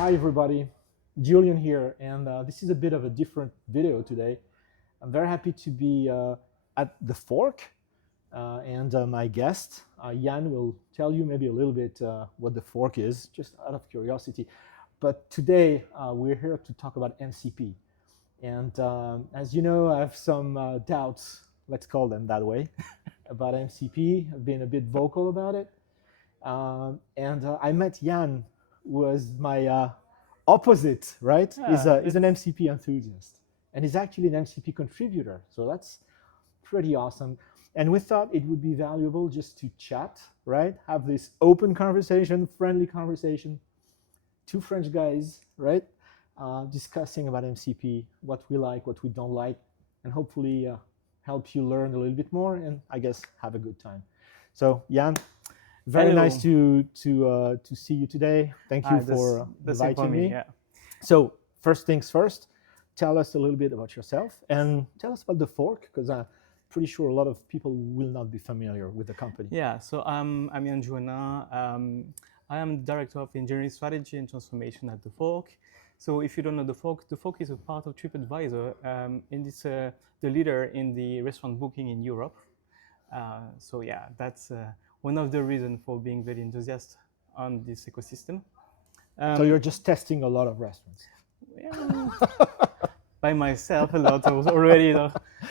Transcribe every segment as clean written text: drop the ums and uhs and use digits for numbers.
Hi everybody, Julien here, and this is a bit of a different video today. I'm very happy to be at TheFork, and my guest, Yann, will tell you maybe a little bit what TheFork is, just out of curiosity. But today, we're here to talk about MCP. And as you know, I have some doubts, let's call them that way, about MCP. I've been a bit vocal about it. And I met Yann, who was my opposite, right? Yeah, He's an MCP enthusiast, and he's actually an MCP contributor. So that's pretty awesome. And we thought it would be valuable just to chat, right? Have this open conversation, friendly conversation. Two French guys, right? Discussing about MCP, what we like, what we don't like, and hopefully help you learn a little bit more and I guess have a good time. So Yann, very Hello. nice to see you today. Thank you for inviting me. Yeah. So first things first, tell us a little bit about yourself and tell us about TheFork, because I'm pretty sure a lot of people will not be familiar with the company. Yeah. So I'm Yann Jouanin. I am the director of engineering strategy and transformation at TheFork. So if you don't know TheFork is a part of TripAdvisor, and it's the leader in the restaurant booking in Europe. So yeah, that's one of the reasons for being very enthusiastic on this ecosystem. So you're just testing a lot of restaurants. Yeah, by myself a lot already.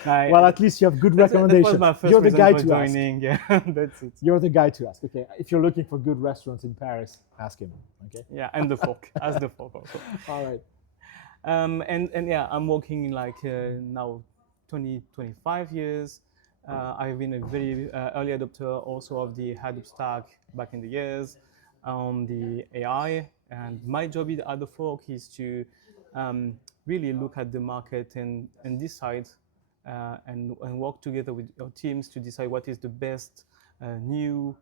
Well, at least you have good recommendations. That was my first you're the reason guy for to joining. ask. Yeah, that's it. You're the guy to ask. Okay, if you're looking for good restaurants in Paris, ask him. Okay. Yeah, and TheFork, as TheFork also. All right. And yeah, I'm working in like now 25 years. I've been a very early adopter also of the Hadoop stack back in the years on the AI. And my job at TheFork is to really look at the market and decide and work together with our teams to decide what is the best new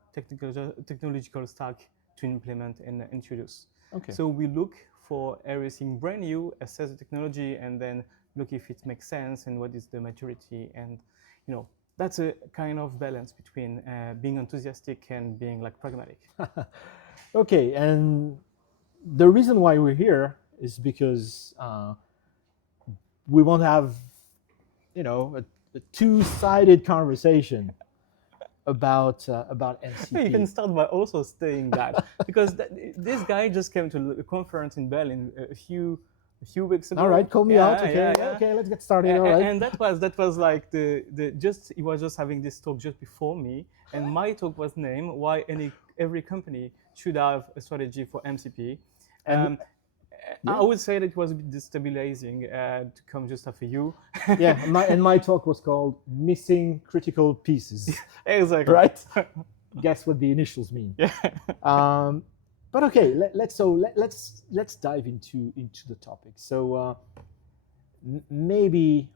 technological stack to implement and introduce. Okay. So we look for everything brand new, assess the technology, and then look if it makes sense and what is the maturity. And that's a kind of balance between being enthusiastic and being like pragmatic. Okay, and the reason why we're here is because we want to have, a two-sided conversation about MCP. You can start by also saying that because this guy just came to a conference in Berlin a few weeks ago. All right, call me out. Okay, yeah. Okay, let's get started. All right. And that was like he was just having this talk just before me, and my talk was named why every company should have a strategy for MCP. I would say that it was a bit destabilizing to come just after you. Yeah, my talk was called "Missing Critical Pieces." Exactly. Right. Guess what the initials mean. Yeah. But okay, let's dive into the topic. So maybe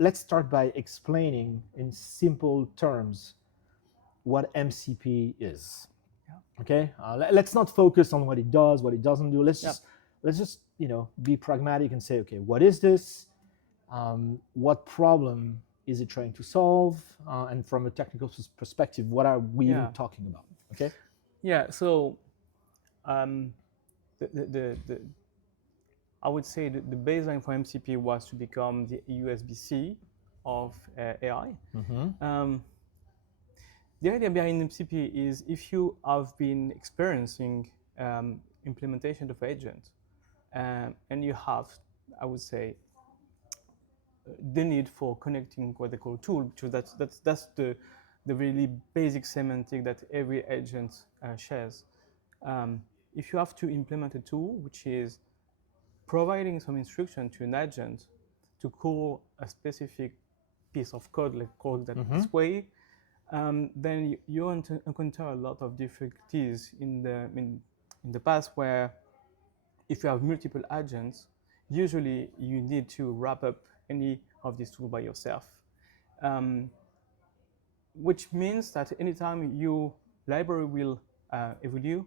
let's start by explaining in simple terms what MCP is. Yeah. Okay. Let's not focus on what it does, what it doesn't do. Let's just be pragmatic and say, okay, what is this? What problem is it trying to solve? And from a technical perspective, what are we even talking about? Okay. Yeah. So I would say the baseline for MCP was to become the USB-C of AI. Mm-hmm. The idea behind MCP is if you have been experiencing implementation of agent, and you have, I would say, the need for connecting what they call tool, because that's the really basic semantic that every agent shares. If you have to implement a tool, which is providing some instruction to an agent to call a specific piece of code, let's call it that this way, then you encounter a lot of difficulties in the past where if you have multiple agents, usually you need to wrap up any of these tools by yourself. Which means that anytime your library will evolve,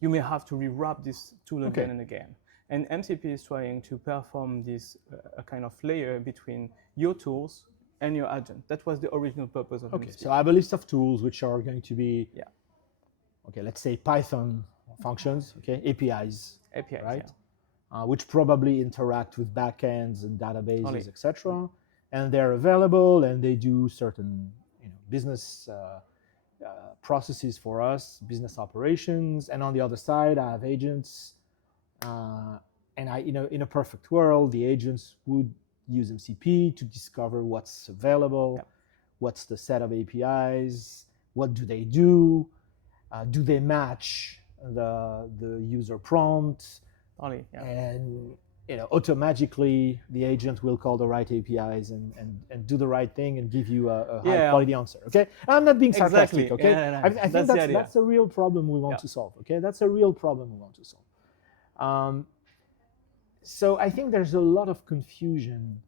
you may have to rewrap this tool again and again. And MCP is trying to perform this a kind of layer between your tools and your agent. That was the original purpose of MCP. So I have a list of tools which are going to be, okay, let's say Python functions, okay, APIs, APIs, right? yeah. Which probably interact with backends and databases, Only. etc. And they're available, and they do certain, business processes for us, business operations. And on the other side, I have agents, and in a perfect world, the agents would use MCP to discover what's available, Yep. what's the set of APIs, what do they do, do they match the user prompt, Only, yeah. and automatically the agent will call the right APIs and do the right thing and give you a high quality answer. Okay, I'm not being sarcastic. Exactly. Okay, Yeah, I think that's a real problem we want to solve. Okay, that's a real problem we want to solve. So I think there's a lot of confusion,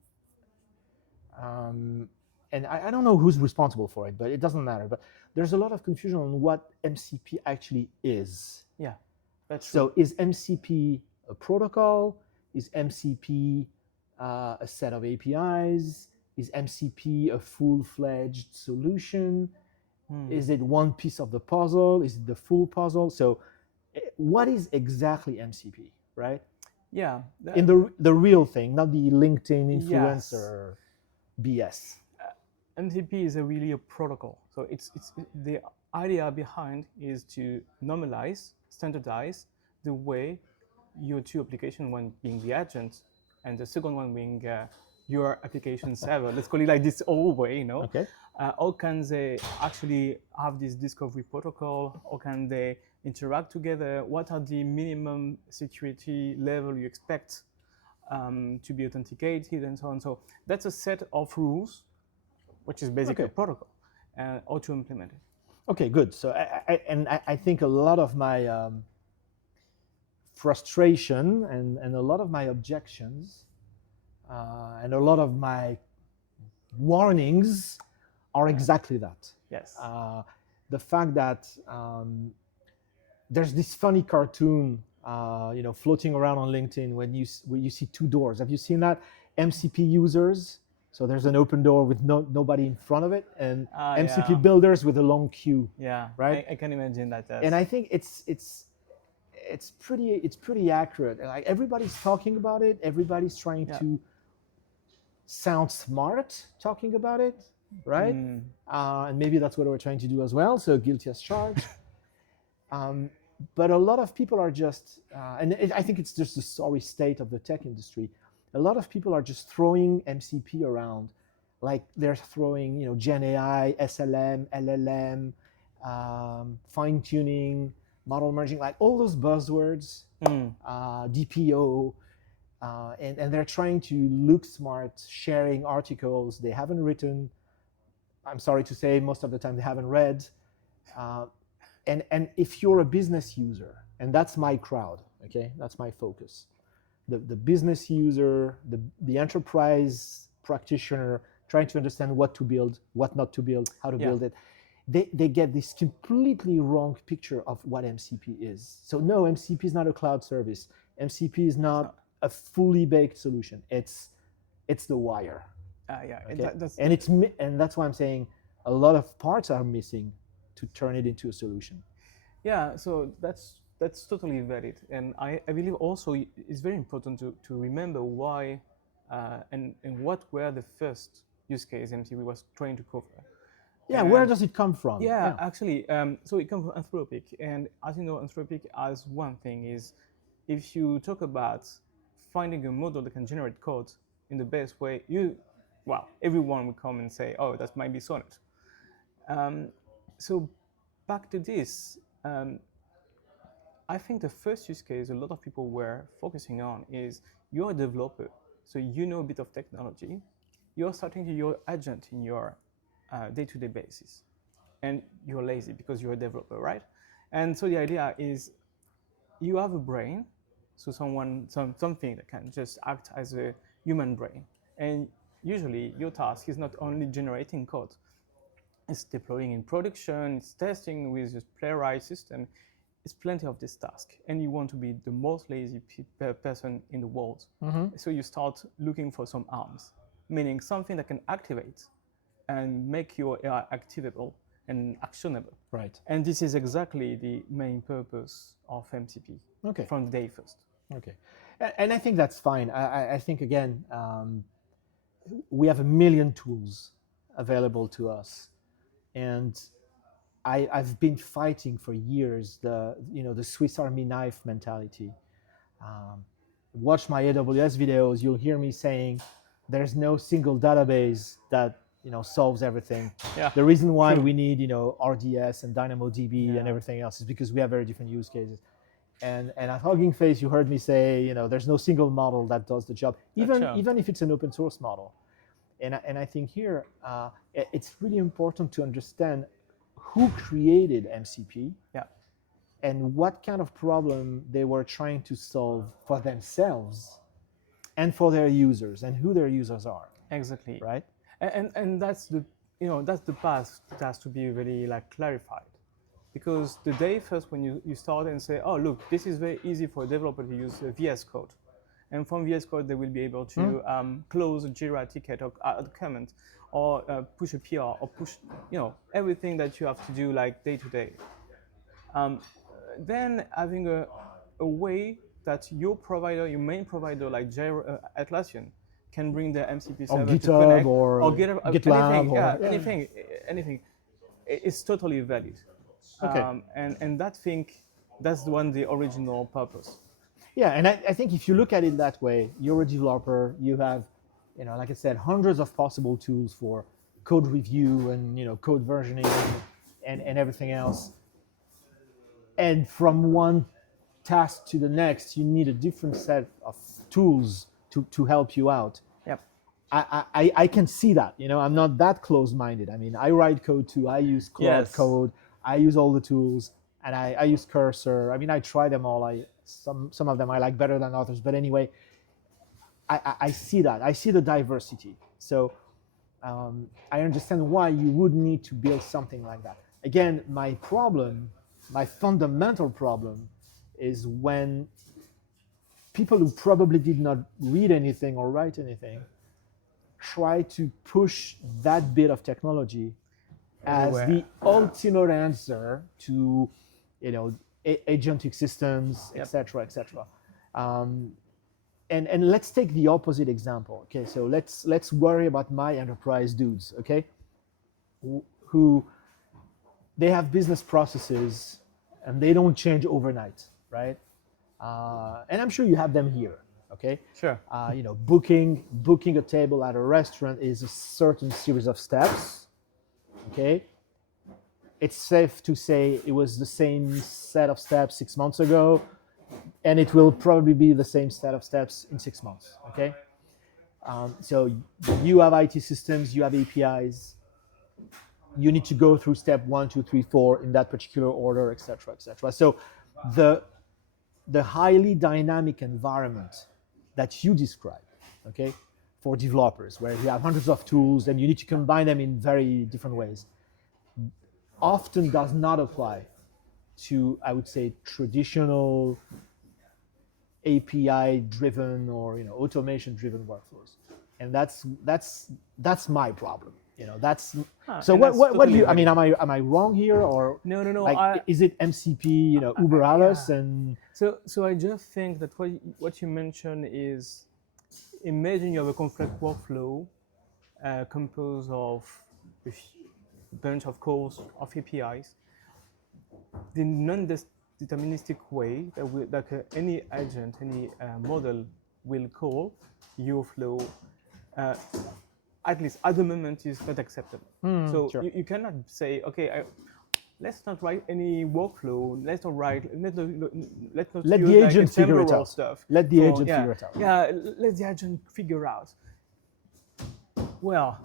and I don't know who's responsible for it, but it doesn't matter. But there's a lot of confusion on what MCP actually is. Yeah, that's So true. is MCP a protocol? Is MCP a set of APIs? Is MCP a full-fledged solution? Is it one piece of the puzzle? Is it the full puzzle? So what is exactly MCP, right? Yeah. In the real thing, not the LinkedIn influencer BS. MCP is really a protocol. So it's the idea behind is to normalize, standardize the way your two applications, one being the agent and the second one being your application server. Let's call it like this old way, Okay. How can they actually have this discovery protocol? How can they interact together? What are the minimum security level you expect to be authenticated and so on? So that's a set of rules, which is basically a protocol, and how to implement it. Okay, good. So I think a lot of my frustration and a lot of my objections and a lot of my warnings are exactly that. Yes. The fact that there's this funny cartoon, floating around on LinkedIn when you see two doors. Have you seen that? MCP users. So there's an open door with nobody in front of it, and MCP builders with a long queue. Yeah. Right. I can imagine that. And I think it's pretty accurate. Like everybody's talking about it. Everybody's trying to sound smart talking about it, right? And maybe that's what we're trying to do as well. So guilty as charged. But a lot of people are just, I think it's just the sorry state of the tech industry. A lot of people are just throwing MCP around, like they're throwing, Gen AI, SLM, LLM, fine tuning, model merging, like all those buzzwords, DPO, and they're trying to look smart, sharing articles they haven't written. I'm sorry to say, most of the time they haven't read. And if you're a business user, and that's my crowd, okay, that's my focus. The business user, the enterprise practitioner, trying to understand what to build, what not to build, how to build it. They get this completely wrong picture of what MCP is. So no, MCP is not a cloud service. MCP is not a fully baked solution. It's the wire. Okay? And that's why I'm saying a lot of parts are missing to turn it into a solution. Yeah, so that's totally valid. And I believe also it's very important to remember why and what were the first use case MCP was trying to cover. Yeah, where does it come from? Yeah, actually, so it comes from Anthropic. And as you know, Anthropic has one thing is, if you talk about finding a model that can generate code in the best way, everyone will come and say, oh, that might be Sonnet. So back to this, I think the first use case a lot of people were focusing on is you're a developer, so you know a bit of technology. You're starting to use your agent in your day-to-day basis, and you're lazy because you're a developer, right? And so the idea is you have a brain, so something that can just act as a human brain. And usually your task is not only generating code, it's deploying in production, it's testing with this playwright system. It's plenty of this task, and you want to be the most lazy person in the world. So you start looking for some arms, meaning something that can activate and make your AI activable and actionable. Right. And this is exactly the main purpose of MCP from the day first. Okay. And I think that's fine. I think, again, we have a million tools available to us. And I've been fighting for years the Swiss Army knife mentality. Watch my AWS videos, you'll hear me saying there's no single database that solves everything. Yeah. The reason why we need RDS and DynamoDB and everything else is because we have very different use cases. And at Hugging Face, you heard me say there's no single model that does the job, even if it's an open source model. And I think here it's really important to understand who created MCP and what kind of problem they were trying to solve for themselves and for their users and who their users are. Exactly. Right. And that's the path that has to be really clarified, because the day first when you start and say, oh look, this is very easy for a developer to use VS Code, and from VS Code they will be able to close a Jira ticket or add a comment or push a PR or push everything that you have to do day to day. Then having a way that your main provider like Jira, Atlassian, can bring their MCP server GitHub to connect, or GitLab anything. It's totally valid. Okay. And that's the original purpose. Yeah, and I think if you look at it that way, you're a developer, you have, like I said, hundreds of possible tools for code review and code versioning and everything else. And from one task to the next, you need a different set of tools to help you out. Yep. I can see that. I'm not that close-minded. I mean, I write code too. I use Claude Code. I use all the tools, and I use Cursor. I mean, I try them all. Some of them I like better than others. But anyway, I see that. I see the diversity. So I understand why you would need to build something like that. Again, my fundamental problem is when people who probably did not read anything or write anything try to push that bit of technology as the ultimate answer to, agentic systems, etc., etc. And let's take the opposite example. Okay, so let's worry about my enterprise dudes. Okay, who they have business processes and they don't change overnight, right? And I'm sure you have them here. Okay. Sure. Booking a table at a restaurant is a certain series of steps. Okay. It's safe to say it was the same set of steps 6 months ago, and it will probably be the same set of steps in 6 months. Okay. So you have IT systems, you have APIs. You need to go through step 1, 2, 3, 4 in that particular order, etc., etc. So the highly dynamic environment that you describe, okay, for developers, where you have hundreds of tools and you need to combine them in very different ways, often does not apply to, I would say, traditional API-driven or automation-driven workflows, and that's my problem. So what do you? I mean, am I wrong here, or no? Is it MCP? Uber Alice and so I just think that what you mentioned is, imagine you have a complex workflow composed of a bunch of calls of APIs. The non-deterministic way that any agent, any model will call your flow. At least at the moment, is not acceptable. So sure. you cannot say, okay, let's not write any workflow. Let's not write. Let's not let the agent figure it out. Stuff. Let the agent figure it out. Yeah, let the agent figure out. Well,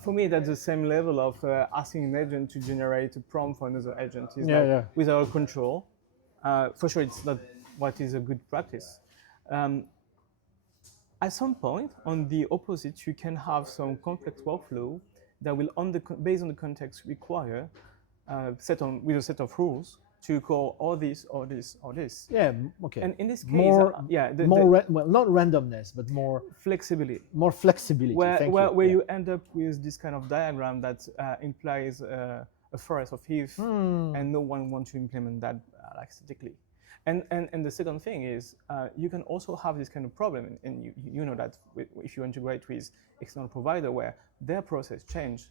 for me, that's the same level of asking an agent to generate a prompt for another agent. Is without control. For sure, it's not what is a good practice. At some point, on the opposite, you can have some complex workflow that will, based on the context, require with a set of rules to call all this or this or this. Yeah. Okay. And in this case, not randomness, but more flexibility. More flexibility. Where you end up with this kind of diagram that implies a a forest of if, and no one wants to implement that like statically. And the second thing is you can also have this kind of problem, and you know that if you integrate with external provider where their process change,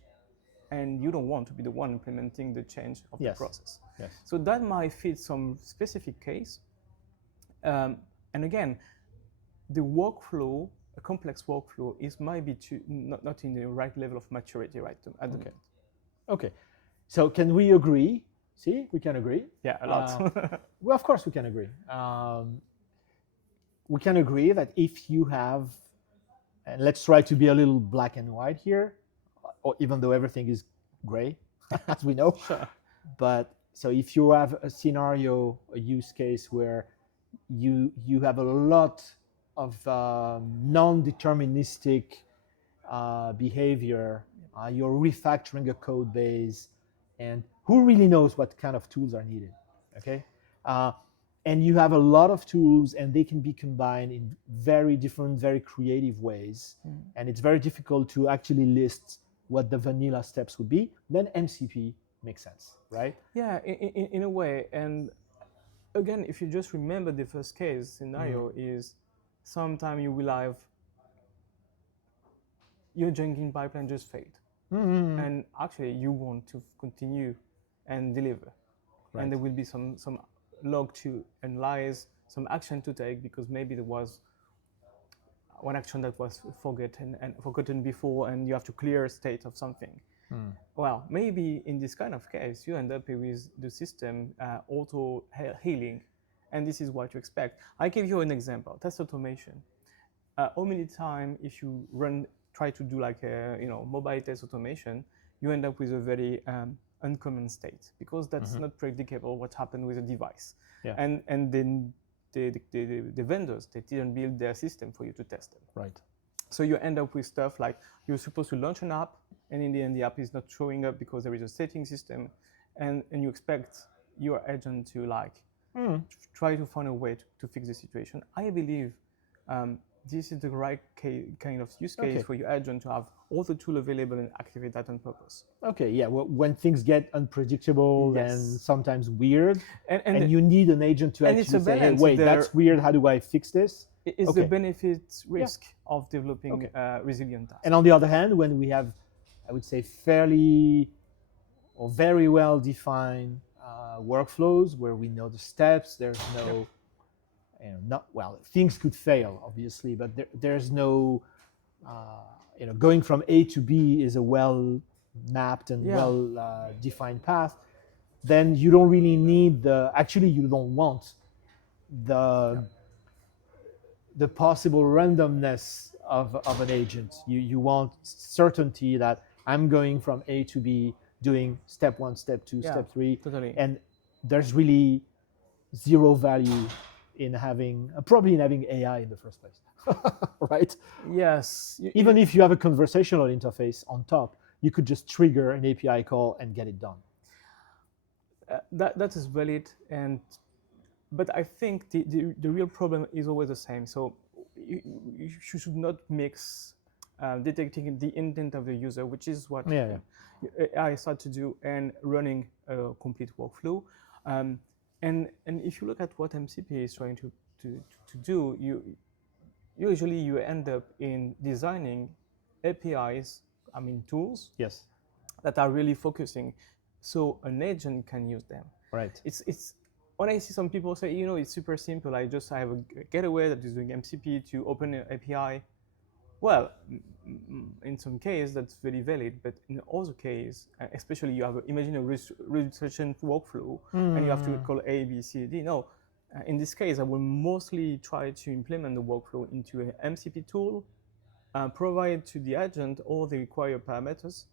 and you don't want to be the one implementing the change of the process. Yes. So that might fit some specific case. And again, the workflow, a complex workflow, might be not in the right level of maturity right at the moment. Okay. So can we agree? See, we can agree. Yeah, a lot. Well, of course we can agree. We can agree that if you have, and let's try to be a little black and white here, or even though everything is gray, as we know. Sure. But so if you have a scenario, a use case where you have a lot of non-deterministic behavior, you're refactoring a code base, and who really knows what kind of tools are needed, okay? And you have a lot of tools, and they can be combined in very different, very creative ways, and it's very difficult to actually list what the vanilla steps would be. Then MCP makes sense, right? Yeah, in a way. And again, if you just remember the first case scenario is sometime you will have your Jenkins pipeline just failed. And actually you want to continue and deliver. Right. And there will be some log to analyze, some action to take, because maybe there was one action that was forgotten before, and you have to clear a state of something. Well, maybe in this kind of case, you end up with the system auto healing, and this is what you expect. I give you an example: test automation. How many times, if you try to do like a mobile test automation, you end up with a very uncommon state, because that's not predictable what happened with a device. Yeah. And then the vendors, they didn't build their system for you to test them. Right. So you end up with stuff like you're supposed to launch an app, and in the end the app is not showing up because there is a setting system, and you expect your agent to try to find a way to fix the situation. I believe this is the right kind of use case for your agent to have all the tools available and activate that on purpose. Okay, yeah. Well, when things get unpredictable and sometimes weird, and you need an agent to actually say, hey, wait, that's weird, how do I fix this? It's the benefit risk of developing resilient tasks. And on the other hand, when we have, I would say, fairly or very well defined workflows where we know the steps, there's no, things could fail, obviously, but there's no, going from A to B is a well mapped and well defined path. Then you don't really need you don't want the possible randomness of an agent. You want certainty that I'm going from A to B, doing step 1, step 2, step 3. Totally. And there's really zero value in having AI in the first place, right? Yes. Even if you have a conversational interface on top, you could just trigger an API call and get it done. That is valid, but I think the real problem is always the same. So you should not mix detecting the intent of the user, which is what AI start to do, and running a complete workflow. And if you look at what MCP is trying to do, you end up in designing APIs, tools that are really focusing, so an agent can use them. Right. It's when I see some people say, it's super simple. I have a gateway that is doing MCP to open an API. Well, in some cases that's very valid, but in other cases, especially you imagine a registration workflow, and you have to call A, B, C, D. No, in this case, I will mostly try to implement the workflow into an MCP tool, provide to the agent all the required parameters,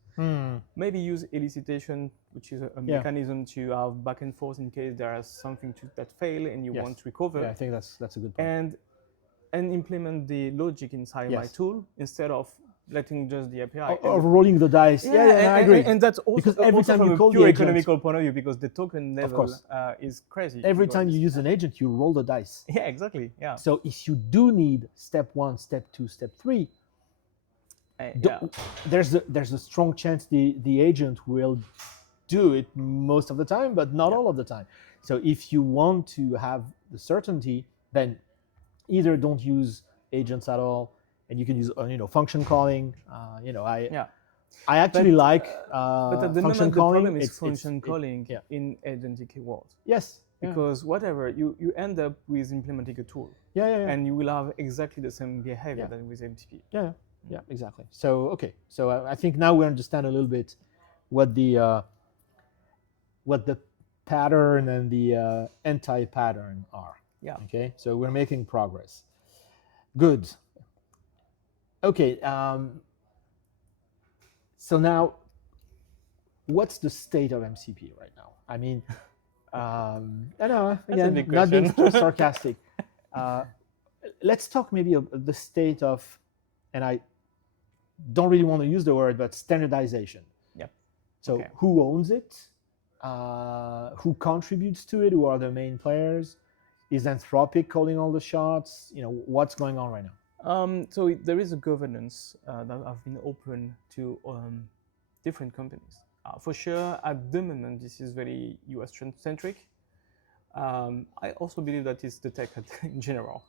maybe use elicitation, which is a mechanism to have back and forth in case there is something that fail and you want to recover. Yeah, I think that's a good point. And implement the logic inside my tool instead of letting just the API. Or rolling the dice. I agree. And that's also, because every time you call pure the agent, economical point of view, because the token level is crazy. Every time you use an agent, you roll the dice. Yeah, exactly. Yeah. So if you do need step 1, step 2, step 3, there's a strong chance the agent will do it most of the time, but not all of the time. So if you want to have the certainty, then either don't use agents at all, and you can use function calling. I actually like but at the function moment, calling. The problem is function calling in agentic world. Yes. Because whatever, you end up with implementing a tool. And you will have exactly the same behavior than with MCP. Yeah, exactly. So, okay. So I think now we understand a little bit what the pattern and the anti-pattern are. Okay. So we're making progress. Good. Okay. So now, what's the state of MCP right now? I mean, I know, again, not being sarcastic. Let's talk maybe of the state of, and I don't really want to use the word, but standardization. So who owns it? Who contributes to it? Who are the main players? Is Anthropic calling all the shots? What's going on right now? So there is a governance that have been open to different companies. For sure, at the moment, this is very US centric. I also believe that it's the tech in general,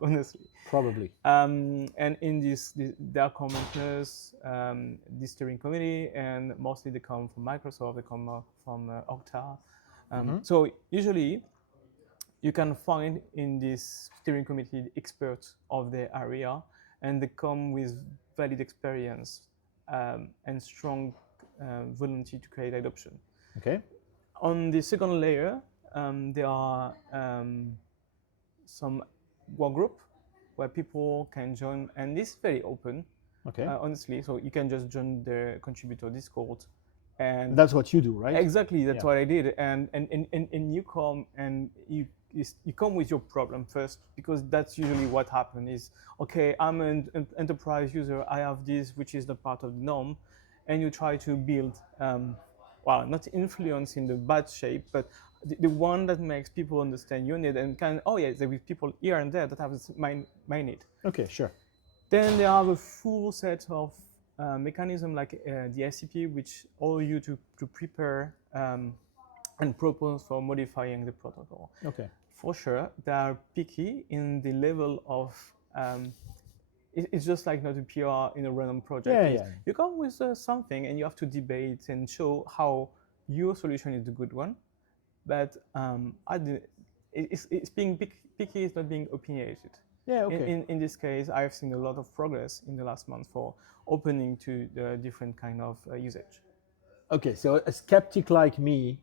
honestly. Probably. And in there are commenters, the steering committee, and mostly they come from Microsoft, they come from Okta. So usually, you can find in this steering committee experts of the area, and they come with valid experience and strong volunteer to create adoption. Okay. On the second layer, there are some work group where people can join, and this is very open. Honestly, so you can just join the contributor Discord, and that's what you do, right? Exactly, that's what I did, and you come and you come with your problem first, because that's usually what happens is, okay, I'm an enterprise user, I have this, which is not part of the norm, and you try to build, well, not influence in the bad shape, but the one that makes people understand your need and can, there will be people here and there that have my need. Okay, sure. Then they have a full set of mechanism like the ICP, which allow you to prepare and propose for modifying the protocol. Okay. For sure, they are picky in the level of, it's just like not a PR in a random project. You come with something and you have to debate and show how your solution is the good one. But it's being picky, is not being opinionated. In this case, I've seen a lot of progress in the last month for opening to the different kind of usage. Okay, so a skeptic like me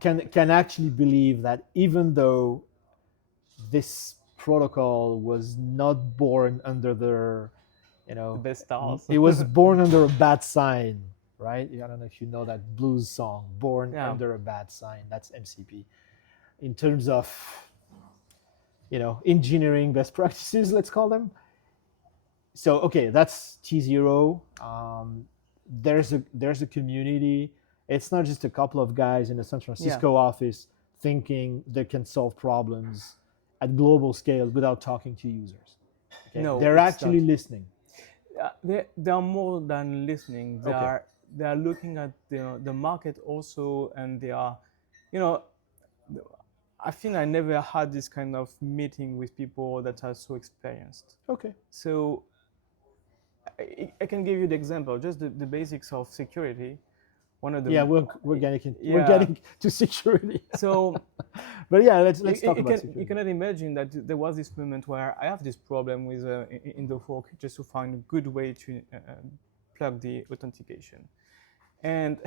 can actually believe that even though this protocol was not born under the best stars, it was born under a bad sign, right? I don't know if you know that blues song, Born Under a Bad Sign. That's MCP. In terms of, engineering best practices, let's call them. So, okay, that's T0. There's a community. It's not just a couple of guys in a San Francisco office thinking they can solve problems at global scale without talking to users. Okay? No, they're actually listening. They are more than listening. They are looking at the market also, and they are, I think I never had this kind of meeting with people that are so experienced. Okay. So I can give you the example, just the basics of security. One of the we're getting to security. So, but let's talk about security. You cannot imagine that there was this moment where I have this problem with in TheFork just to find a good way to plug the authentication, and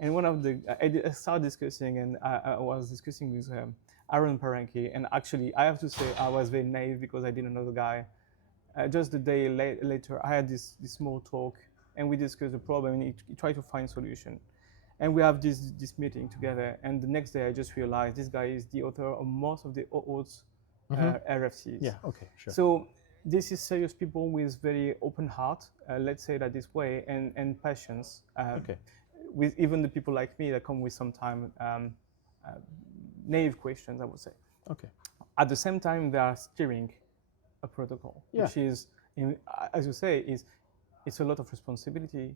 one of the I started discussing, and I was discussing with Aaron Parenke, and actually I have to say I was very naive because I didn't know the guy. Just the day later, I had this small talk, and we discussed the problem, and he tried to find solution. And we have this meeting together, and the next day I just realized this guy is the author of most of the OAuth RFCs. Yeah, okay, sure. So this is serious people with very open heart, let's say that this way, and patience. With even the people like me that come with sometimes naive questions, I would say. Okay. At the same time, they are steering a protocol, which is, as you say, it's a lot of responsibility.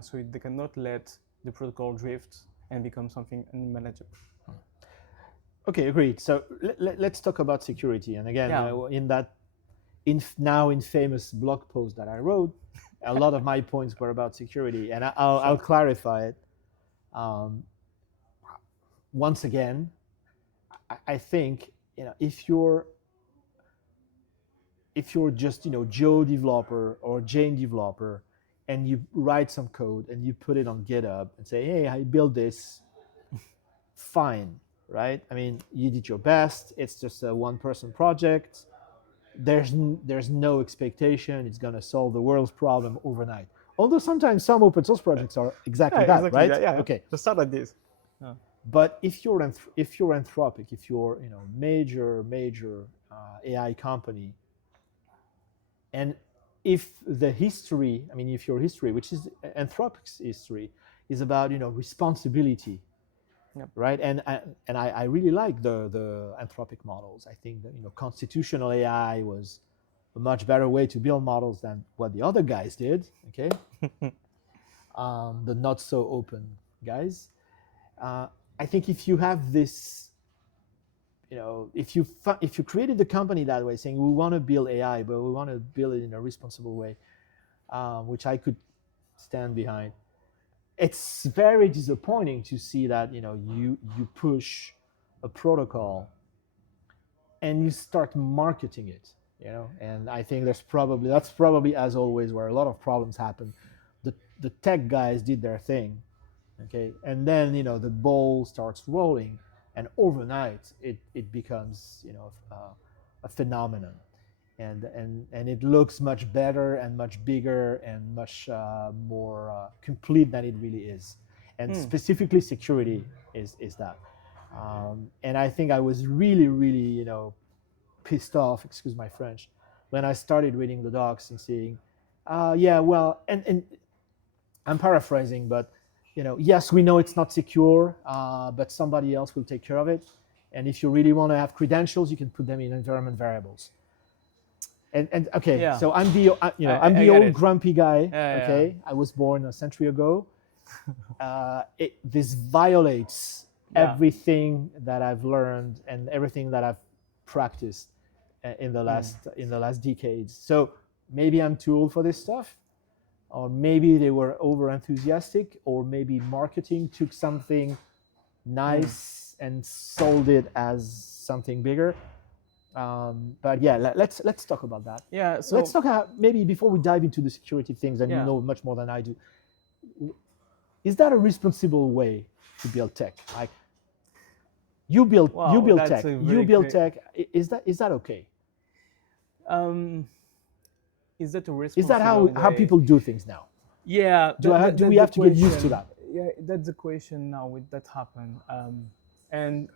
so they cannot let the protocol drift and become something unmanageable. Okay, agreed. So let's talk about security. And again, in that now infamous blog post that I wrote, a lot of my points were about security, and I'll clarify it. Once again, I think if you're just Joe developer or Jane developer, and you write some code and you put it on GitHub and say, hey, I built this, fine, right? I mean, you did your best. It's just a one-person project. There's no expectation it's going to solve the world's problem overnight. Although sometimes some open source projects are exactly that, right? Yeah. Okay. Let's start like this. But if you're Anthropic, if you're major AI company, and if your history, which is Anthropic's history, is about responsibility, right? And I really like the Anthropic models. I think that constitutional AI was a much better way to build models than what the other guys did. Okay, the not so open guys. I think if you have this, if you created the company that way, saying we want to build AI, but we want to build it in a responsible way, which I could stand behind. It's very disappointing to see that you push a protocol and you start marketing it, and I think that's probably as always where a lot of problems happen. The tech guys did their thing, okay, and then the ball starts rolling, and overnight it becomes a phenomenon, and it looks much better and much bigger and much more complete than it really is. And specifically security is that. And I think I was really pissed off, excuse my French, when I started reading the docs and seeing, and I'm paraphrasing, but yes, we know it's not secure, but somebody else will take care of it. And if you really want to have credentials, you can put them in environment variables. And okay, yeah. So I'm the old grumpy guy. Okay, I was born a century ago. This violates everything that I've learned and everything that I've practiced in the last decades. So maybe I'm too old for this stuff, or maybe they were over enthusiastic, or maybe marketing took something nice and sold it as something bigger. But yeah, let's talk about that. Yeah. So let's talk about, maybe before we dive into the security things, and you know much more than I do. Is that a responsible way to build tech? Like you build tech. Is that okay? Is that a responsible Is that how people do things now? Yeah. Do we have to get used to that? Yeah, that's the question now with that happen. And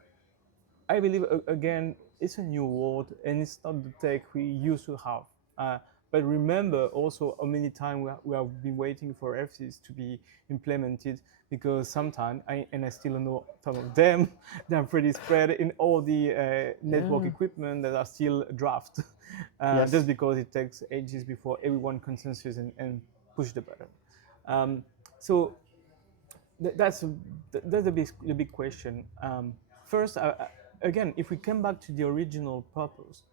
I believe again, it's a new world, and it's not the tech we used to have. But remember also how many times we have been waiting for FCs to be implemented, because sometimes, I still know some of them, they're pretty spread in all the network equipment that are still draft, just because it takes ages before everyone consensus and push the button. So that's the big question. First, again, if we come back to the original purpose,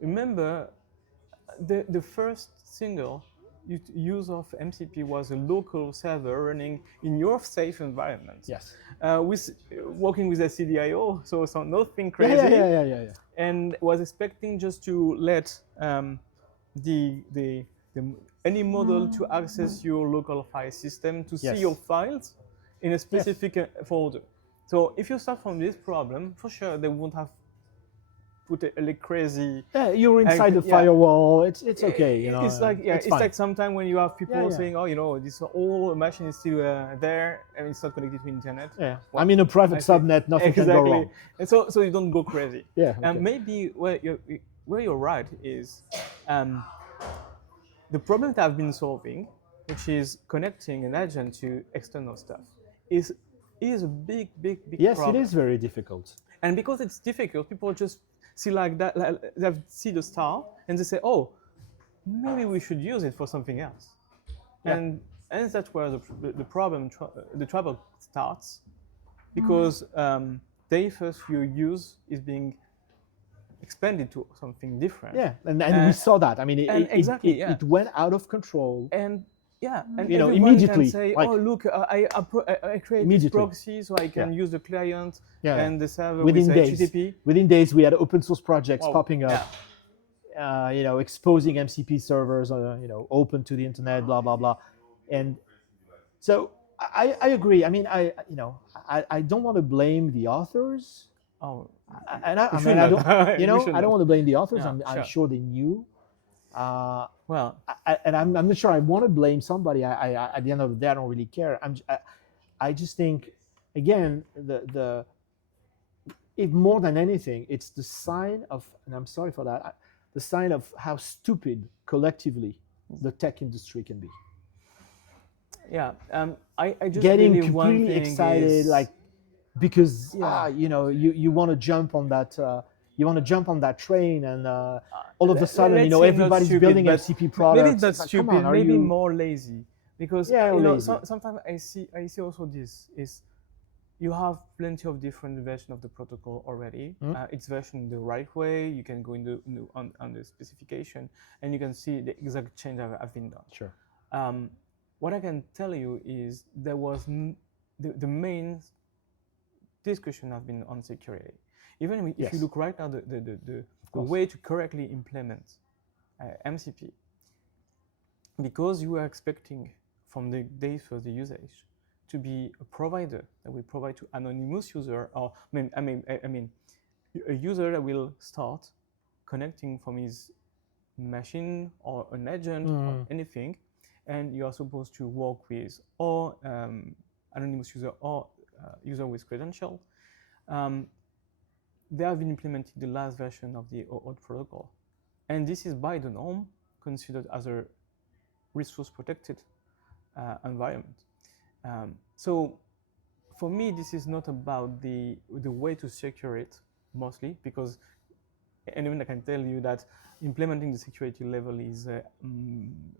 remember the first single use of MCP was a local server running in your safe environment. Yes. With working with a CDIO, so nothing crazy. Yeah. And was expecting just to let any model to access your local file system to see your files in a specific folder. So if you start from this problem, for sure they won't have put a crazy. Yeah, you're inside the firewall. It's okay. It's like it's like sometimes when you have people saying, oh, this whole machine is still there and it's not connected to internet. Yeah, well, I'm in a private subnet. Nothing can go wrong. And so you don't go crazy. Yeah. Okay. And maybe where you're right is the problem that I've been solving, which is connecting an agent to external stuff, is a big problem. Yes, it is very difficult. And because it's difficult, people just see like that, they see the star, and they say, oh, maybe we should use it for something else. Yeah. And that's where the problem, the trouble starts, because day first your use is being expanded to something different. Yeah, and we saw that. I mean, it went out of control. And and you know, everyone immediately can say, like, oh look, I create this proxy so I can use the client and the server within with days. HTTP. Within days, we had open source projects popping up. You know, exposing MCP servers, you know, open to the internet, blah blah blah, and so I agree. I mean, I don't want to blame the authors. Oh, and I don't, you know, I don't want to blame the authors. Yeah, I'm sure they knew. Well, and I'm not sure I want to blame somebody. At the end of the day, I don't really care. I just think, again, if more than anything, it's the sign of, and I'm sorry for that, the sign of how stupid collectively the tech industry can be. Yeah, I just getting completely excited, like, because you know, you want to jump on that. You want to jump on that train, and all of a sudden, you know, everybody's building MCP products. Maybe that's stupid. Maybe more lazy, because you know, sometimes I see also this is, you have plenty of different versions of the protocol already. It's versioned the right way. You can go on the specification, and you can see the exact change have been done. Sure. What I can tell you is there was the main discussion has been on security. Even if you look right now, the way to correctly implement MCP, because you are expecting from the day for the usage to be a provider that will provide to anonymous user, or I mean a user that will start connecting from his machine or an agent or anything, and you are supposed to work with or anonymous user or user with credential. They have been implemented the last version of the OAuth protocol, and this is by the norm considered as a resource protected environment. So for me, this is not about the way to secure it mostly, because, and even I can tell you that implementing the security level is a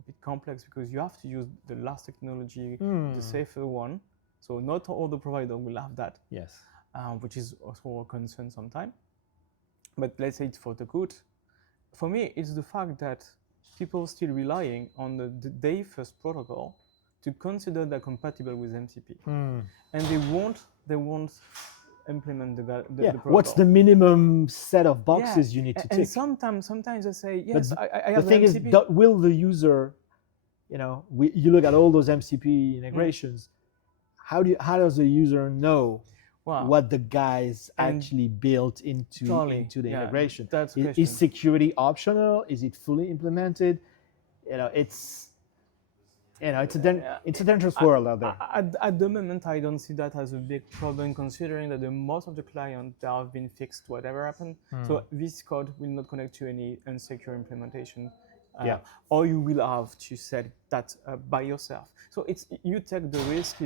bit complex, because you have to use the last technology, the safer one. So not all the providers will have that. Yes. Which is also a concern sometimes. But let's say it's for the good. For me, it's the fact that people still relying on the day first protocol to consider that compatible with MCP, and they won't implement the protocol. What's the minimum set of boxes you need to tick? And sometimes they say, yes, I have the thing MCP. is, will the user, you know, you look at all those MCP integrations, how does the user know what the guys actually built into the integration? Is security optional? Is it fully implemented? You know, it's a dangerous world out there. At the moment, I don't see that as a big problem, considering that most of the clients have been fixed, whatever happened. So this code will not connect to any unsecure implementation, or you will have to set that by yourself. So you take the risk.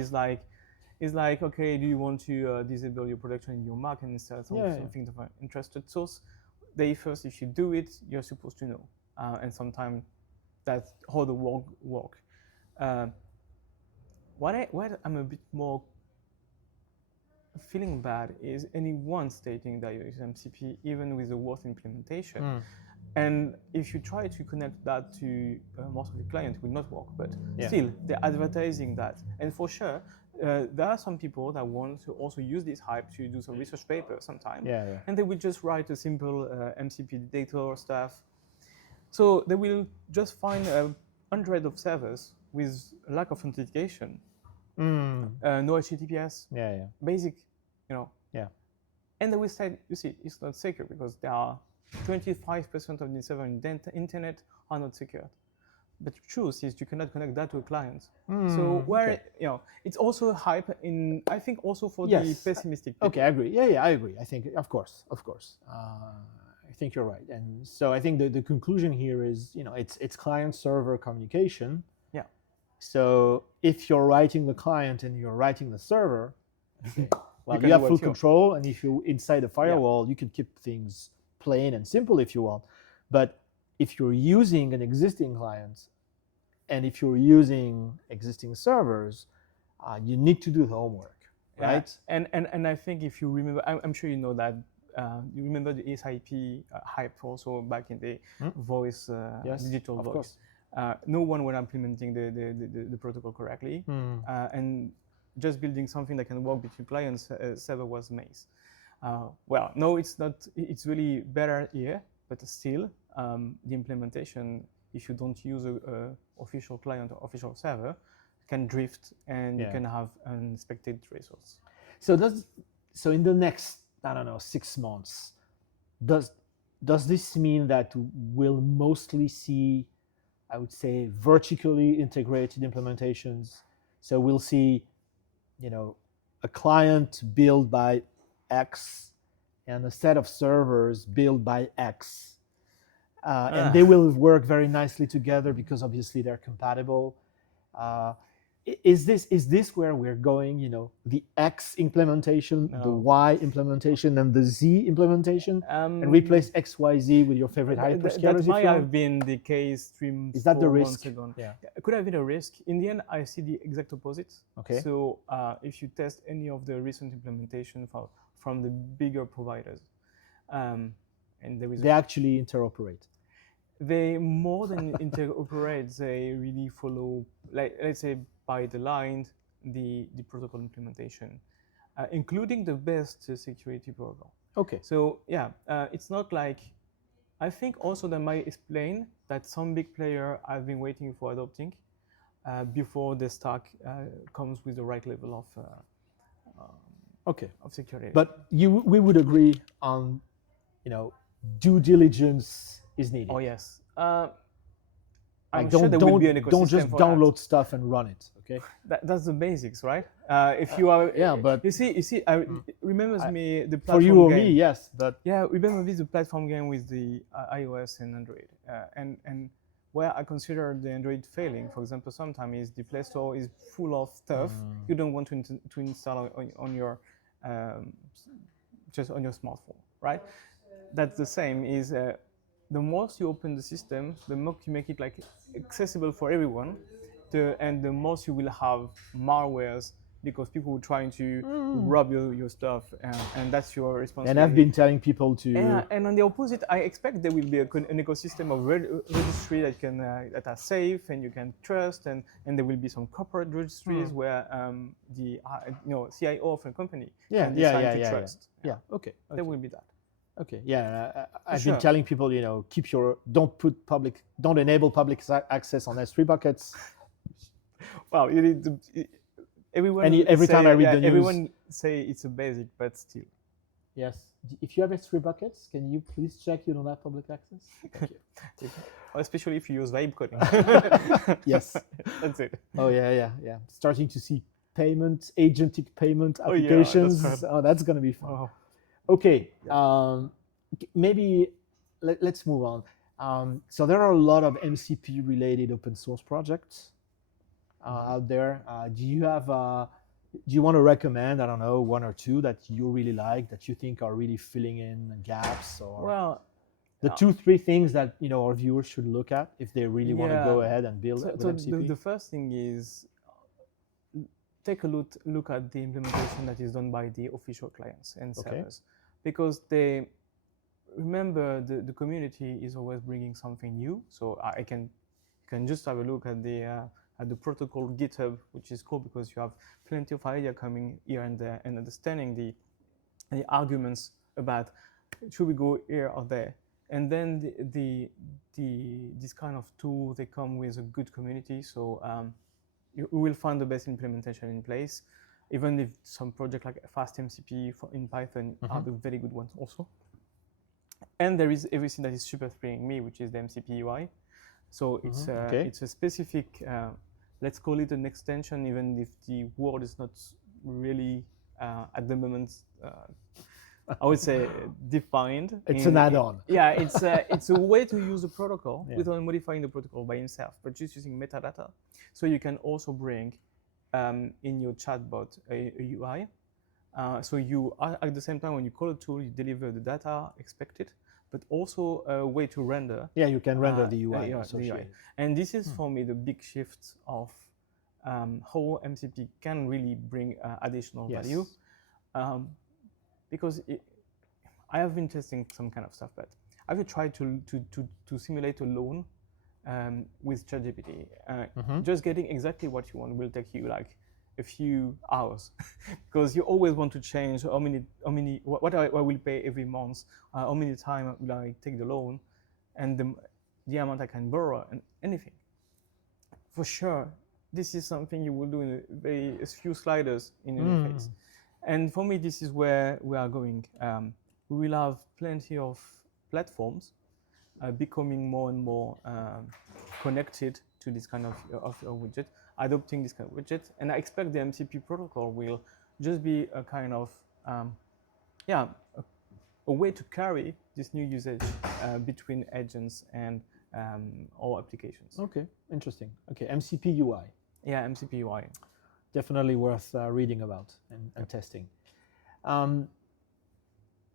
Is like, okay, do you want to disable your production in your Mac and install something of an interested source? First, if you do it, you're supposed to know, and sometimes that's how the work. What I'm a bit more feeling bad is anyone stating that you use MCP even with the worst implementation. And if you try to connect that to most of the clients, it will not work. But still, they're advertising that. And for sure, there are some people that want to also use this hype to do some research papers sometimes. And they will just write a simple MCP detector stuff. So they will just find 100 of servers with lack of authentication, no HTTPS, basic, you know. And they will say, you see, it's not secure because there are 25% of the servers on the internet are not secured. But the truth is you cannot connect that to a client. So you know, it's also hype in, I think, also for the pessimistic people. Okay, I agree. I agree. I think, of course. I think you're right. And so I think the conclusion here is, you know, it's client-server communication. So if you're writing the client and you're writing the server, well, you have full control. And if you're inside the firewall, you can keep things plain and simple if you want. But if you're using an existing client, and if you're using existing servers, you need to do homework, right? And I think if you remember, I'm sure you know that. You remember the SIP hype also back in the voice, yes, digital of voice. Course. No one was implementing the protocol correctly, and just building something that can work between clients server was maze. Well, no, it's not. It's really better here, but still, the implementation, if you don't use a official client or official server, can drift and you can have unexpected results. So in the next, I don't know, 6 months, does this mean that we'll mostly see, I would say, vertically integrated implementations? So we'll see, a client built by X and a set of servers built by X, and they will work very nicely together because obviously they're compatible. Is this where we're going? The X implementation, the Y implementation, and the Z implementation, and replace X, Y, Z with your favorite hyperscalers? That might have been the case 3 Is that the 4 risk? months ago. Yeah. It could have been a risk. In the end, I see the exact opposite. Okay. So if you test any of the recent implementation from the bigger providers, and they actually interoperate. They more than interoperate. They really follow, like, let's say, by the line, the protocol implementation, including the best security protocol. Okay. So yeah, it's not like, I think also that might explain that some big player have been waiting for adopting before the stack comes with the right level of security. But we would agree on, due diligence is needed. Oh yes. I'm sure there will be an ecosystem. Don't just download stuff and run it. Okay. That's the basics, right? If you are, but you see, remembers me the platform for you or game. me, yes, but remember me the platform game with the iOS and Android, and where I consider the Android failing. For example, sometimes the Play Store is full of stuff you don't want to install on your just on your smartphone, right? That's the same. Is the more you open the system, the more you make it like accessible for everyone, and the more you will have malwares because people are trying to rob your stuff, and that's your responsibility. And I've been telling people to. And on the opposite, I expect there will be an ecosystem of registry that can that are safe and you can trust, and there will be some corporate registries where the CIO of a company can decide to trust. Yeah. Okay. There will be that. Okay. Yeah, I've been telling people, don't enable public access on S3 buckets. Well, you need to. Every time I read the news, everyone say it's a basic, but still. Yes. If you have S3 buckets, can you please check you don't have public access? Thank you. Especially if you use vibe coding. Yes. That's it. Oh yeah. Starting to see agentic payment applications. That's going to be fun. Oh. Okay, maybe let's move on. So there are a lot of MCP-related open source projects out there. Do you want to recommend, I don't know, 1 or 2 that you really like, that you think are really filling in gaps, or the 2-3 things that our viewers should look at if they really want to go ahead and build with MCP? The first thing is take a look at the implementation that is done by the official clients and servers. Because they remember the community is always bringing something new. So you can just have a look at the protocol GitHub, which is cool because you have plenty of idea coming here and there, and understanding the arguments about should we go here or there. And then this kind of tool, they come with a good community. So you will find the best implementation in place. Even if some projects like FastMCP in Python are the very good ones also. And there is everything that is super thrilling me, which is the MCP UI. So it's a specific, let's call it an extension, even if the word is not really at the moment, I would say, defined. It's an add-on. Yeah, it's a way to use the protocol without modifying the protocol by itself, but just using metadata. So you can also bring in your chatbot a UI So you at the same time when you call a tool, you deliver the data expected, but also a way to render. Yeah, you can render the UI the UI. associated. And this is for me the big shift of how MCP can really bring additional value. Because I have been testing some kind of stuff, but I will try to simulate a loan with ChatGPT. Just getting exactly what you want will take you like a few hours, because you always want to change what I will pay every month, how many time will I take the loan, and the amount I can borrow, and anything. For sure, this is something you will do in a few sliders in your interface. And for me, this is where we are going. We will have plenty of platforms becoming more and more connected to this kind of widget, adopting this kind of widget. And I expect the MCP protocol will just be a kind of, a way to carry this new usage between agents and all applications. Okay, interesting. Okay, MCP UI. Yeah, MCP UI. Definitely worth reading about and testing.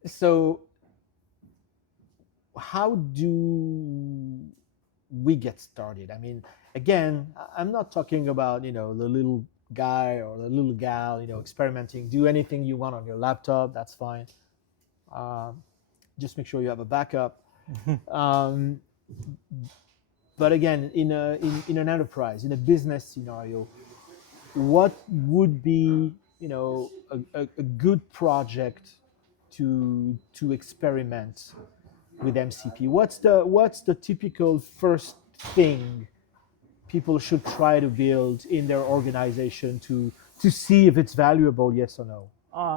So how do we get started? I mean, again, I'm not talking about, the little guy or the little gal, experimenting. Do anything you want on your laptop, that's fine. Just make sure you have a backup. But again, in an enterprise, in a business scenario, what would be, a good project to experiment with MCP? What's the typical first thing people should try to build in their organization to see if it's valuable, yes or no?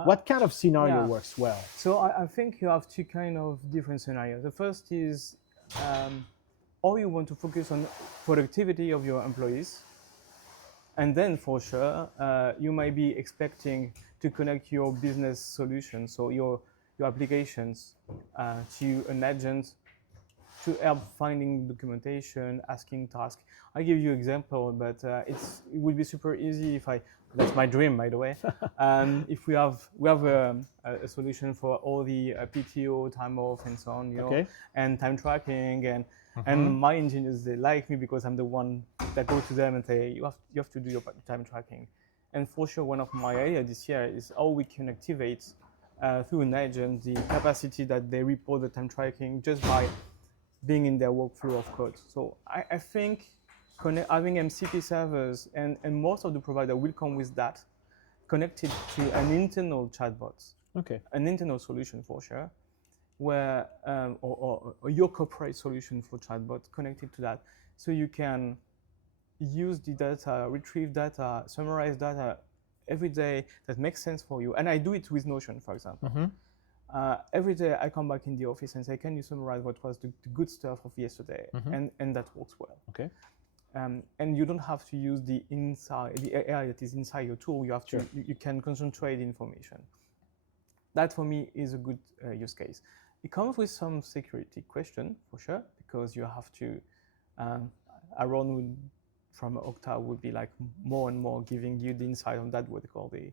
What kind of scenario works well? So I think you have two kind of different scenarios. The first is, or you want to focus on productivity of your employees, and then for sure you might be expecting to connect your business solutions, so your applications, to an agent to help finding documentation, asking tasks. I give you an example, but it would be super easy if that's my dream, by the way. If we have a solution for all the PTO, time off, and so on, know, and time tracking, and my engineers, they like me because I'm the one that go to them and say, you have to do your time tracking. And for sure, one of my ideas this year is how we can activate through an agent the capacity that they report the time tracking just by being in their workflow of code. So I think having MCP servers and most of the provider will come with that, connected to an internal chatbot, an internal solution for sure, where or your corporate solution for chatbot connected to that, so you can use the data, retrieve data, summarize data every day that makes sense for you. And I do it with Notion, for example. Every day I come back in the office and say, can you summarize what was the good stuff of yesterday? And that works well. And you don't have to use the AI that is inside your tool. You have to, you can concentrate the information. That for me is a good use case. It comes with some security question for sure, because you have to, Aaron from Okta would be like more and more giving you the insight on that, what they call the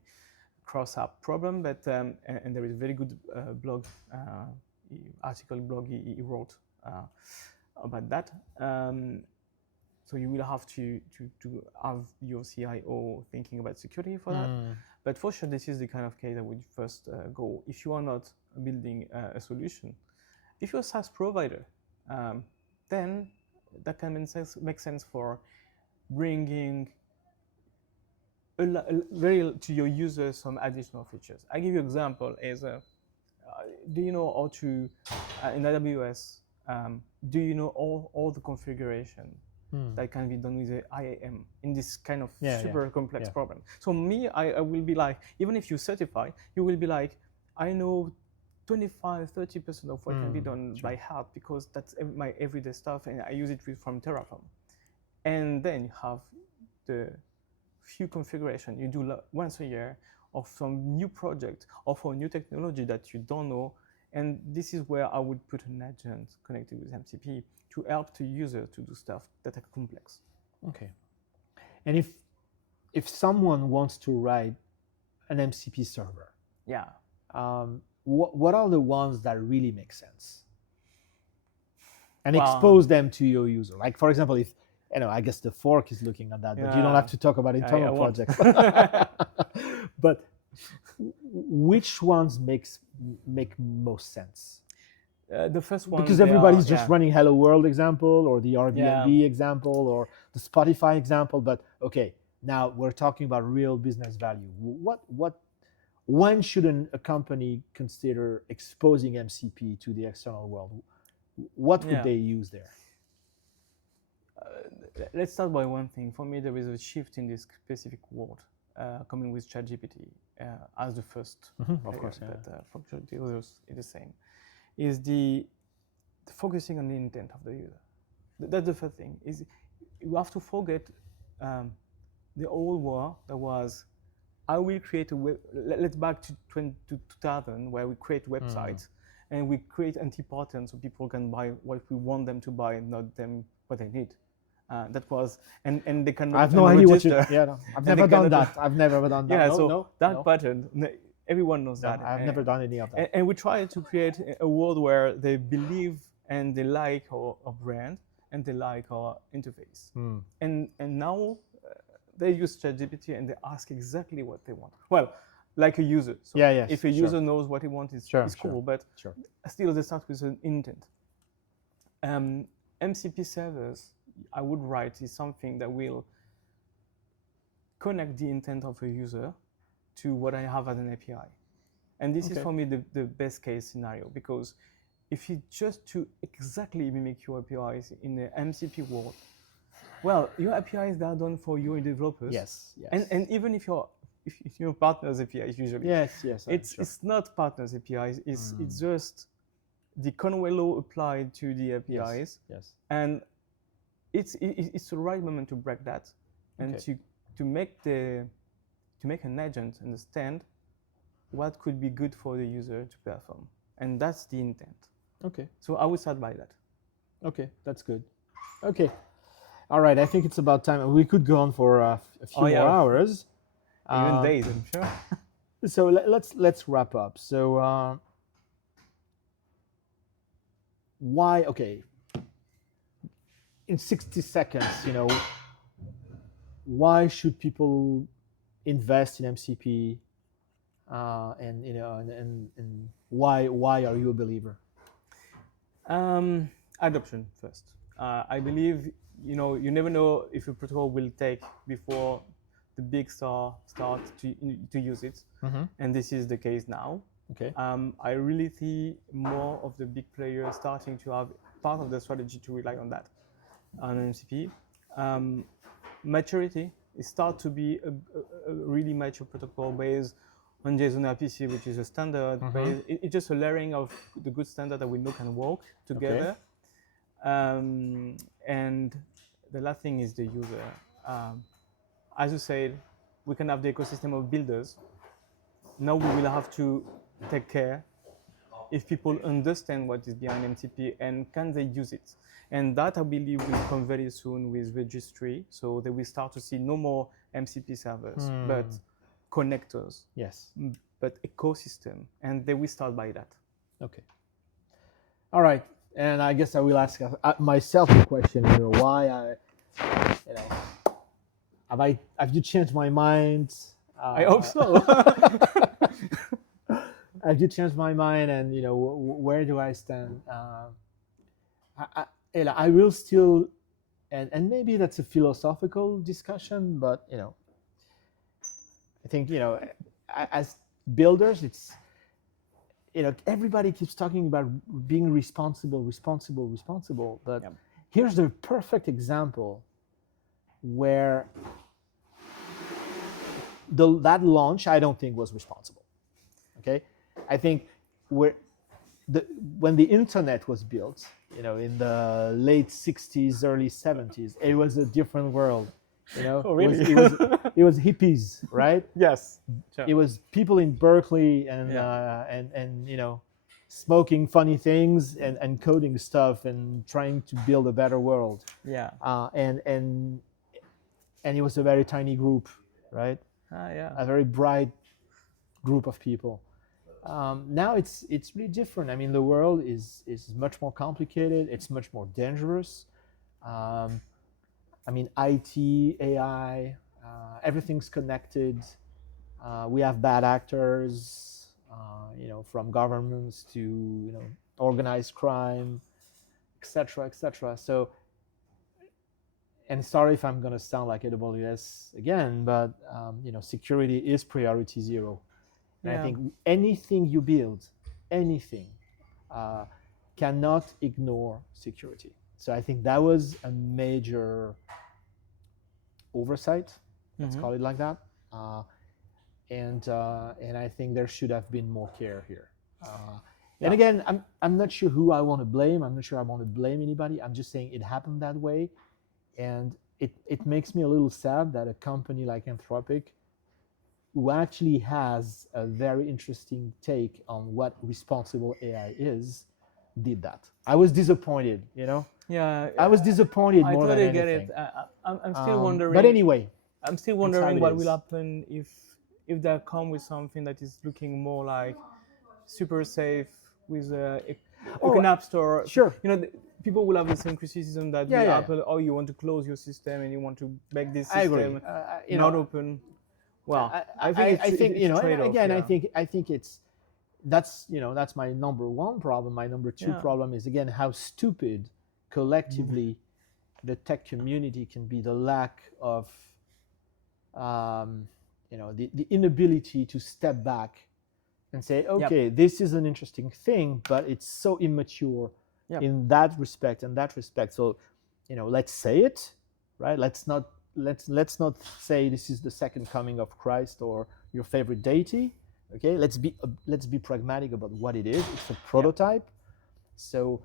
cross-app problem. But and there is a very good blog he wrote about that. So you will have to have your CIO thinking about security for that. But for sure, this is the kind of case that would first go. If you are not building a solution, if you're a SaaS provider, then that can make sense for bringing to your users some additional features. I give you an example. Do you know how to, in AWS, do you know all the configuration that can be done with the IAM in this kind of super complex problem? So I will be like, even if you certify, you will be like, I know 25-30% of what can be done by heart, because that's my everyday stuff, and I use it from Terraform. And then you have the few configuration you do once a year of some new project or for new technology that you don't know. And this is where I would put an agent connected with MCP to help the user to do stuff that are complex. Okay. And if someone wants to write an MCP server, Yeah. What are the ones that really make sense? And Well, expose them to your user. Like, for example, if, I guess TheFork is looking at that, but you don't have to talk about internal projects. But which ones make most sense? The first one, because everybody's just running Hello World example or the Airbnb example or the Spotify example. But okay, now we're talking about real business value. When should a company consider exposing MCP to the external world? What would they use there? Let's start by one thing. For me, there is a shift in this specific world coming with ChatGPT as the first. Of course, yeah. But for the others, it's the same. Is the focusing on the intent of the user. That's the first thing. Is you have to forget the old war that was, I will create a web. Let's back to 2000, where we create websites and we create anti-pattern so people can buy what we want them to buy, not them what they need. That was, and they can. I have no idea what you. Yeah, no, I've never done that. I've never done that. Yeah, that pattern. Everyone knows that. I've never done any of that. And we try to create a world where they believe and they like our brand and they like our interface. And now they use ChatGPT and they ask exactly what they want. Well, like a user. So if a user knows what he wants, it's cool. But still, they start with an intent. MCP servers, I would write, is something that will connect the intent of a user to what I have as an API. And this is for me the best case scenario, because if you just to exactly mimic your APIs in the MCP world, well, your APIs are done for your developers. Yes. And even if your partners APIs usually. Yes. It's not partners APIs. It's just the Conway law applied to the APIs. Yes. And it's the right moment to break that and to make an agent understand what could be good for the user to perform. And that's the intent. Okay. So I would start by that. Okay, that's good. Okay. All right, I think it's about time. We could go on for a few more hours. Even days, I'm sure. So let's wrap up. So why, in 60 seconds, why should people invest in MCP, and why are you a believer? Adoption first. I believe you never know if a protocol will take before the big start to use it, and this is the case now. Okay. I really see more of the big players starting to have part of the strategy to rely on that, on MCP. Maturity. It starts to be a really mature protocol based on JSON RPC, which is a standard. It's just a layering of the good standard that we know can work together. And the last thing is the user. As you said, we can have the ecosystem of builders. Now we will have to take care if people understand what is behind MCP and can they use it. And that, I believe, will come very soon with registry. So they will start to see no more MCP servers, but connectors. Yes. But ecosystem. And they will start by that. Okay. All right. And I guess I will ask myself a question, why have you changed my mind? I hope so. Have you changed my mind, and where do I stand? I will still, and maybe that's a philosophical discussion, but I think as builders, it's everybody keeps talking about being responsible, but here's the perfect example where that launch I don't think was responsible. Okay, I think when the internet was built, in the late 60s, early 70s, it was a different world. Oh, really? It was hippies, right? Yes. Sure. It was people in Berkeley and smoking funny things and coding stuff and trying to build a better world. Yeah. And it was a very tiny group, right? Yeah. A very bright group of people. Now it's really different. I mean, the world is much more complicated. It's much more dangerous. I mean, IT, AI, everything's connected. We have bad actors, from governments to organized crime, etc., etc. So, and sorry if I'm going to sound like AWS again, but security is priority zero. And I think anything you build, anything, cannot ignore security. So I think that was a major oversight. Let's call it like that. And I think there should have been more care here. And again, I'm not sure who I want to blame. I'm not sure I want to blame anybody. I'm just saying it happened that way, and it makes me a little sad that a company like Anthropic, who actually has a very interesting take on what responsible AI is, did that. I was disappointed. Yeah, I was disappointed more totally than anything. get it. I'm still wondering. But anyway, I'm still wondering what will happen if they come with something that is looking more like super safe with an app store. Sure. People will have the same criticism that with Apple. Oh, you want to close your system and you want to make this system not open. Well, I think it's trade-off, again, I think that's my number one problem. My number two problem is, again, how stupid collectively the tech community can be. The lack of the inability to step back and say, okay, this is an interesting thing, but it's so immature in that respect and that respect. So, let's say it, right? Let's not say this is the second coming of Christ or your favorite deity. Okay, let's be pragmatic about what it is. It's a prototype. So,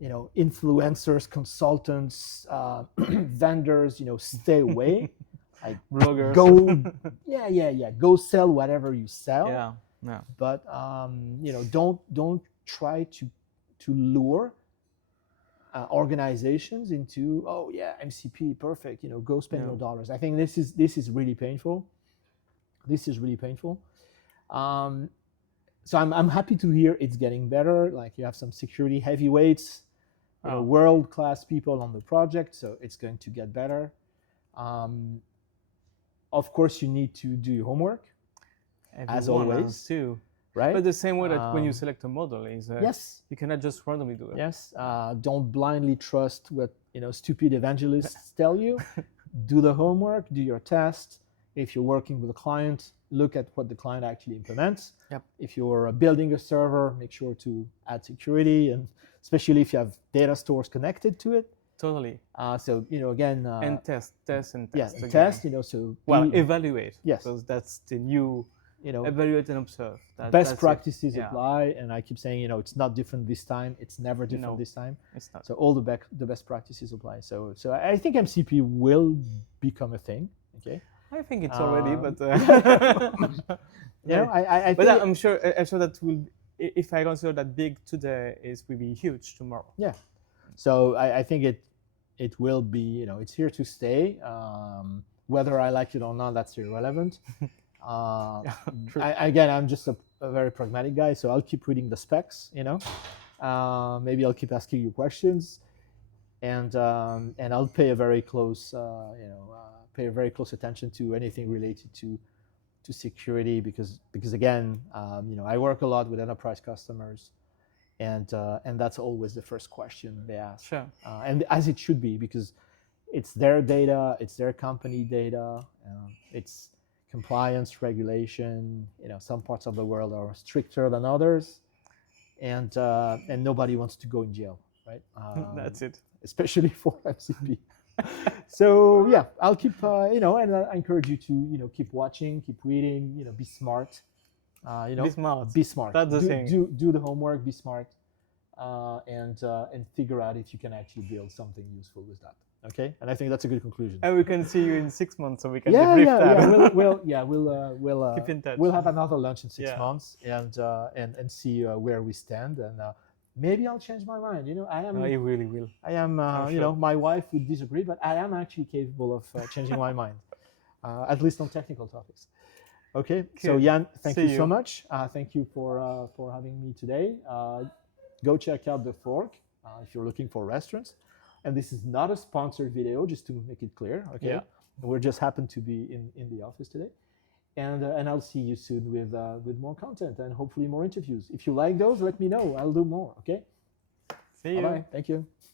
influencers, consultants, vendors, stay away. Like, bloggers. Go sell whatever you sell. Yeah. But don't try to lure organizations into, MCP, perfect. Go spend your dollars. I think this is really painful. So I'm happy to hear it's getting better. Like, you have some security heavyweights, world-class people on the project, so it's going to get better. Of course, you need to do your homework, as always, too. Right? But the same way that when you select a model is, yes, you cannot just randomly do it. Yes, don't blindly trust what stupid evangelists tell you. Do the homework, do your test. If you're working with a client, look at what the client actually implements. Yep. If you're building a server, make sure to add security, and especially if you have data stores connected to it. Totally. So again. And test. Yeah, and test. So evaluate. Yes. Because that's the new. Evaluate and observe. Best practices apply, and I keep saying, it's not different this time. It's never different this time. It's not. So all the best practices apply. So I think MCP will become a thing. Okay. I think it's already, but but I'm sure that will. If I consider that big today, will be huge tomorrow. Yeah. So I think it will be. It's here to stay. Whether I like it or not, that's irrelevant. I'm just a very pragmatic guy, so I'll keep reading the specs. Maybe I'll keep asking you questions, and I'll pay a very close attention to anything related to security, because again, I work a lot with enterprise customers, and that's always the first question they ask. Sure. And as it should be, because it's their data, it's their company data, it's compliance, regulation. Some parts of the world are stricter than others, and nobody wants to go in jail, right? That's it. Especially for MCP. So yeah, I'll keep and I encourage you to keep watching, keep reading, be smart. Be smart. That's the thing. Do the homework. Be smart, and figure out if you can actually build something useful with that. Okay, and I think that's a good conclusion. And we can see you in 6 months, so we can debrief that. We'll keep in touch. We'll have another lunch in 6 months, and see where we stand, and maybe I'll change my mind. I am. You really will. I am. Sure. My wife would disagree, but I am actually capable of changing my mind, at least on technical topics. Okay. So Good. Yann, thank See you you. so much. Thank you for having me today. Go check out TheFork if you're looking for restaurants. And this is not a sponsored video, just to make it clear. Okay. Yeah. We just happen to be in the office today. And I'll see you soon with more content and hopefully more interviews. If you like those, let me know. I'll do more. Okay. See you. Bye-bye. Thank you.